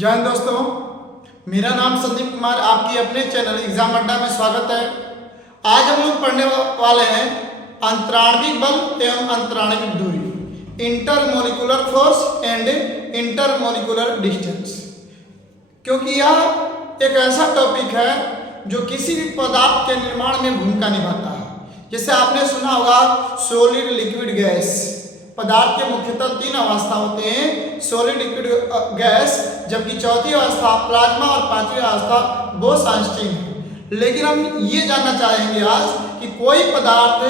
जय हिंद दोस्तों, मेरा नाम संदीप कुमार, आपकी अपने चैनल एग्जाम अड्डा में स्वागत है। आज हम लोग पढ़ने वाले हैं अंतराण्विक बल एवं अंतराण्विक दूरी, intermolecular force and intermolecular distance. क्योंकि यह एक ऐसा टॉपिक है जो किसी भी पदार्थ के निर्माण में भूमिका निभाता है। जैसे आपने सुना होगा सॉलिड, लिक्विड, गैस। पदार्थ के मुख्यतः तीन अवस्था होते हैं, सॉलिड, लिक्विड, गैस, जबकि चौथी अवस्था प्लाज्मा और पांचवी अवस्था बोस-आइंस्टीन है। लेकिन हम ये जानना चाहेंगे आज कि कोई पदार्थ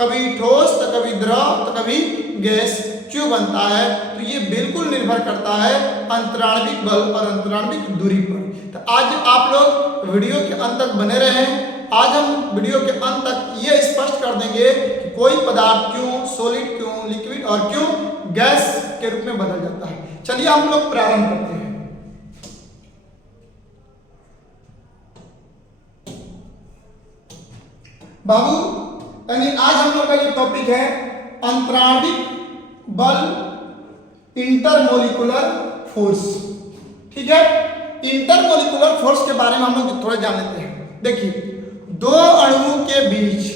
कभी ठोस तो कभी द्रव तो कभी गैस क्यों बनता है। तो ये बिल्कुल निर्भर करता है अंतराण्विक बल और अंतराण्विक दूरी पर। तो आज आप लोग वीडियो के अंत तक बने रहें। आज हम वीडियो के अंत तक ये स्पष्ट कर देंगे कि कोई पदार्थ क्यों सॉलिड, क्यों लिक्विड और क्यों गैस के रूप में बदल जाता है। चलिए हम लोग प्रारंभ करते हैं। बाबू, यानी आज हम लोग का ये टॉपिक है अंतराण्विक बल, इंटरमोलिकुलर फोर्स। ठीक है, इंटरमोलिकुलर फोर्स के बारे में हम लोग थोड़ा जान लेते हैं। देखिए, दो अणुओं के बीच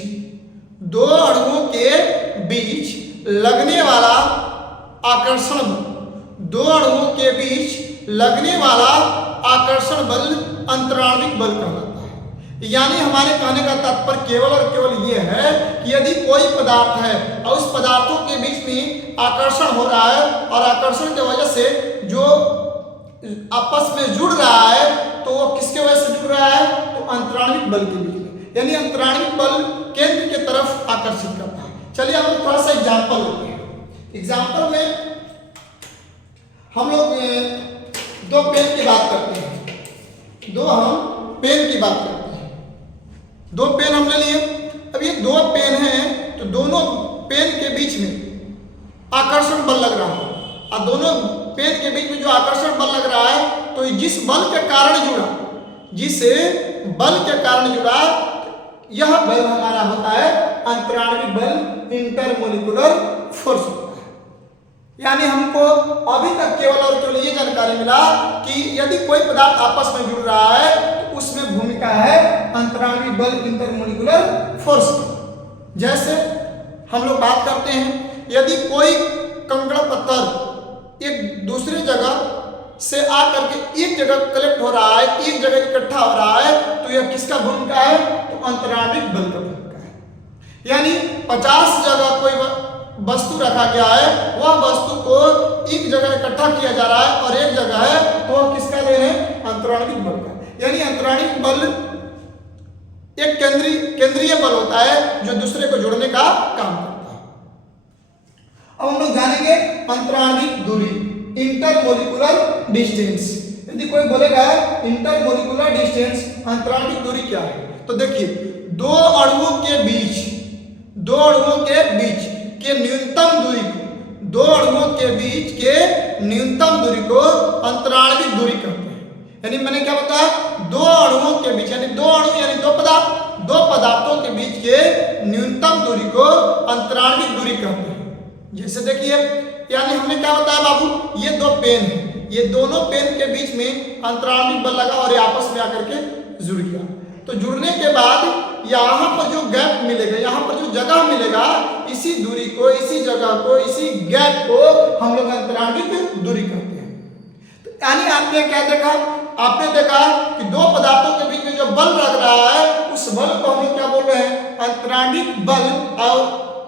लगने वाला आकर्षण बल, दो अणुओं के बीच लगने वाला आकर्षण बल अंतराण्विक बल कहलाता है। यानी हमारे कहने का तात्पर्य केवल और केवल ये है कि यदि कोई पदार्थ है और उस पदार्थों के बीच में आकर्षण हो रहा है और आकर्षण की वजह से जो आपस में जुड़ रहा है, तो वो किसके वजह से जुड़ रहा है? तो अंतराण्विक बल के बीच में, यानी अंतराण्विक बल केंद्र की तरफ आकर्षित करता है। चलिए हम लोग थोड़ा सा एग्जाम्पल लेते हैं। एग्जाम्पल में हम लोग दो पेन की बात करते हैं। हम पेन की बात करते हैं। दो पेन हमने लिए। अब ये दो पेन हैं, तो दोनों पेन के बीच में आकर्षण बल लग रहा है। और दोनों पेन के बीच में जो आकर्षण बल लग रहा है, तो जिस बल के कारण जुड़ा, यह बल हमारा होता है अंतराण्विक बल, इंटरमोलिकुलर फोर्स होता है। यानी हमको अभी तक केवल और केवल ये जानकारी मिला कि यदि कोई पदार्थ आपस में जुड़ रहा है तो उसमें भूमिका है अंतराण्विक बल, इंटरमोलिकुलर फोर्स। जैसे हम लोग बात करते हैं, यदि कोई कंकड़ पत्थर एक दूसरी जगह से आकर के एक जगह कलेक्ट हो रहा है, एक जगह इकट्ठा हो रहा है, तो यह किसका भूमिका है? तो अंतराण्विक बल का भूमिका है। यानी 50 जगह कोई वस्तु रखा गया है, वह वस्तु को एक जगह इकट्ठा किया जा रहा है और एक जगह है, तो वह किसका देन है? अंतराण्विक बल का। यानी अंतराण्विक बल एक केंद्रीय बल होता है जो दूसरे को जोड़ने का काम करता है। अब हम लोग जानेंगे अंतराण्विक दूरी, इंटरमोलिकुलर डिस्टेंस। यदि कोई बोलेगा इंटरमोलिकुलर डिस्टेंस, अंतराण्विक दूरी क्या है, तो देखिए, दो अणुओं के बीच के न्यूनतम दूरी को अंतराण्विक दूरी कहते हैं। यानी मैंने क्या बताया? दो अणुओं के बीच, यानी दो अणु यानी दो पदार्थों के बीच के न्यूनतम दूरी को अंतराण्विक दूरी कहते हैं। जैसे देखिए, यानी हमने क्या बताया बाबू, ये दो पेन है, ये दोनों पेन के बीच में अंतराण्विक बल लगा और ये आपस में आकर के जुड़ गया। तो जुड़ने के बाद यहाँ पर जो गैप मिलेगा, यहाँ पर जो जगह मिलेगा, इसी दूरी को, इसी जगह को, इसी गैप को हम लोग अंतराण्विक दूरी कहते हैं। तो यानी आपने क्या देखा? आपने देखा कि दो पदार्थों के बीच में जो बल लग रहा है, उस बल को हम लोग क्या बोल रहे हैं? अंतराण्विक बल। और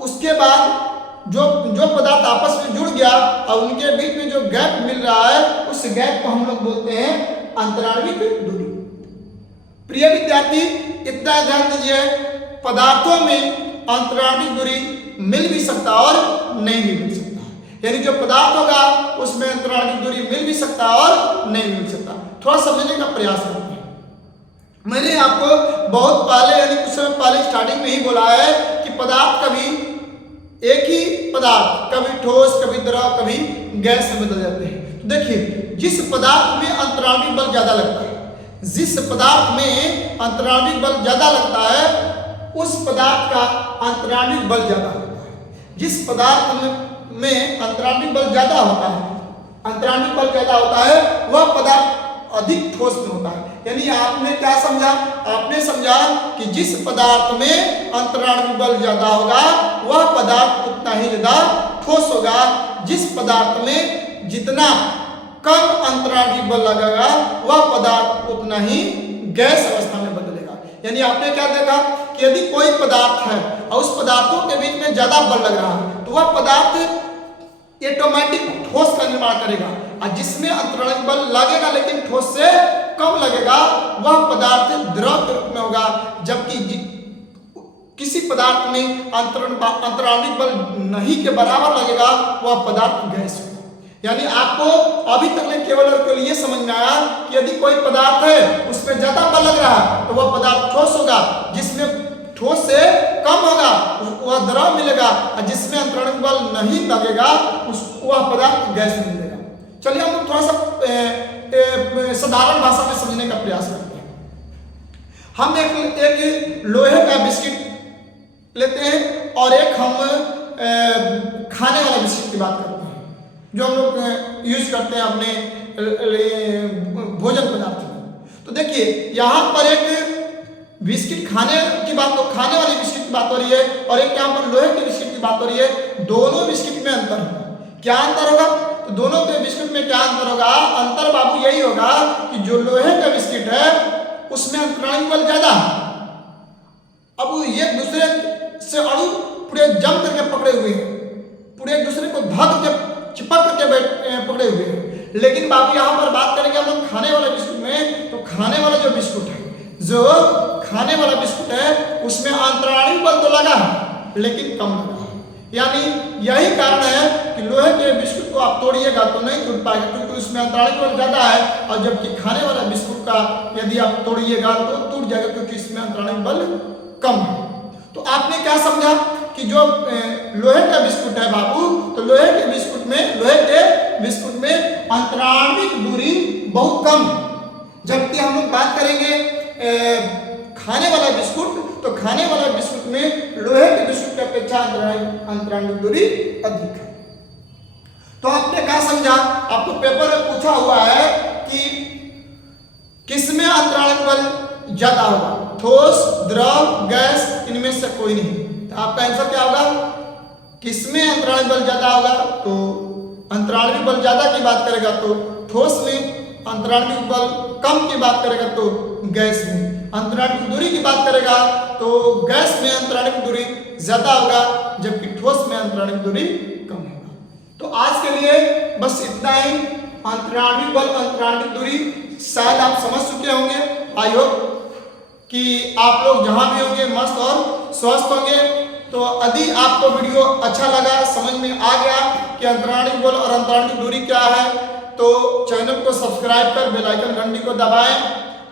उसके बाद जो पदार्थ आपस में जुड़ गया और उनके बीच में जो गैप मिल रहा है, उस गैप को हम लोग बोलते हैं अंतराण्विक दूरी। प्रिय विद्यार्थी, इतना ध्यान दीजिए, पदार्थों में अंतराण्विक दूरी मिल भी सकता और नहीं भी मिल सकता। यानी जो पदार्थ होगा उसमें अंतराण्विक दूरी मिल भी सकता और नहीं मिल सकता। थोड़ा समझने का प्रयास करते हैं। मैंने आपको बहुत पहले, यानी कुछ समय पहले स्टार्टिंग में ही बोला है कि पदार्थ कभी एक ही पदार्थ कभी ठोस, कभी द्रव, कभी गैस में बदल जाते हैं। तो देखिए, जिस पदार्थ में अंतराण्विक बल ज्यादा लगता है, उस पदार्थ का अंतराण्विक बल ज्यादा होता है। जिस पदार्थ में अंतराण्विक बल ज्यादा होता है अंतराण्विक बल ज्यादा होता है वह पदार्थ अधिक ठोस में होता है। यानी आपने क्या समझा? आपने समझा कि जिस पदार्थ में अंतराण्विक बल ज्यादा होगा वह पदार्थ उतना ही ज्यादा ठोस होगा। जिस पदार्थ में जितना कम अंतराण्विक बल लगेगा वह पदार्थ उतना ही गैस अवस्था में बदलेगा। यानी आपने क्या देखा कि यदि कोई पदार्थ है और उस पदार्थों के बीच में ज्यादा बल लग रहा है तो वह पदार्थ ऑटोमेटिक ठोस का निर्माण करेगा, और जिसमें अंतराण्विक बल लगेगा लेकिन ठोस से कम लगेगा वह पदार्थ द्रव के रूप में होगा। जबकि किसी पदार्थ में अंतराण्विक बल नहीं के बराबर लगेगा वह पदार्थ गैस होगा। यानी आपको अभी तक में केवल और केवल ये समझ में आया कि यदि कोई पदार्थ है उसमें ज्यादा बल लग रहा है तो वह पदार्थ ठोस होगा, जिसमें ठोस से कम होगा वह द्रव मिलेगा, और जिसमें अंतराण्विक बल नहीं लगेगा वह पदार्थ गैस मिलेगा। चलिए हम थोड़ा सा साधारण भाषा में समझने का प्रयास करते हैं। हम एक लोहे का बिस्किट लेते हैं और एक हम खाने वाला बिस्किट की बात करते हैं जो हम लोग यूज करते हैं अपने भोजन पदार्थ में। तो देखिए यहाँ पर एक बिस्किट खाने वाली बिस्किट की बात हो रही है और एक यहाँ पर लोहे के बिस्किट की बात हो रही है। दोनों बिस्किट में अंतर होगा। क्या अंतर होगा? तो दोनों के बिस्किट में क्या अंतर होगा? अंतर बाबू यही होगा कि जो लोहे का बिस्किट है उसमें अंतराण्विक बल ज्यादा है। अब एक दूसरे से अणु पूरे जम करके पकड़े हुए हैं, पूरे एक दूसरे को धक के चिपक करके पकड़े हुए हैं। लेकिन बाबू यहाँ पर बात करेंगे हम लोग खाने वाले बिस्कुट में, तो खाने वाला जो बिस्कुट है उसमें अंतराण्विक बल तो लगा है लेकिन कम लगा है। यानी यही कारण है कि लोहे के बिस्कुट को आप तोड़िएगा तो नहीं टूट पाएगा क्योंकि उसमें अंतराण्विक बल ज्यादा है, और जबकि खाने वाला बिस्कुट का यदि आप तोड़िएगा तो टूट जाएगा क्योंकि इसमें अंतराण्विक बल कम है। तो आपने क्या समझा कि जो लोहे का बिस्कुट है बाबू, तो लोहे के बिस्कुट में अंतराण्विक दूरी बहुत कम है, जबकि हम लोग बात करेंगे खाने वाला बिस्कुट, तो खाने वाला बिस्कुट में लोहे के बिस्कुट की अपेक्षा अंतराण्विक दूरी अधिक है। तो आपने क्या समझा? आपको पेपर में पूछा हुआ है कि किसमें अंतराण्विक बल ज्यादा होगा, ठोस, द्रव, गैस, इनमें से कोई नहीं। तो आपका आंसर क्या होगा? किसमें अंतराण्विक बल ज्यादा होगा? तो अंतराण्विक बल ज्यादा की बात करेगा तो ठोस में, अंतराण्विक बल कम की बात करेगा तो गैस में, अंतराण्विक दूरी की बात करेगा तो गैस में अंतराण्विक दूरी ज्यादा होगा जबकि ठोस में अंतराण्विक दूरी कम होगा। तो आज के लिए बस इतना ही। अंतराण्विक बल, अंतराण्विक दूरी शायद आप समझ चुके होंगे। आई होप कि आप लोग जहां भी होंगे मस्त और स्वस्थ होंगे। तो यदि आपको वीडियो अच्छा लगा, समझ में आ गया कि अंतराण्विक बल और अंतराण्विक दूरी क्या है, तो चैनल को सब्सक्राइब कर बेल आइकन घंटी को दबाएं,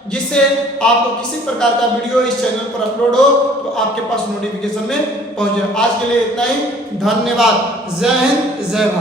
जिससे आपको किसी प्रकार का वीडियो इस चैनल पर अपलोड हो तो आपके पास नोटिफिकेशन में पहुंचे। आज के लिए इतना ही। धन्यवाद। जय हिंद, जय भारत।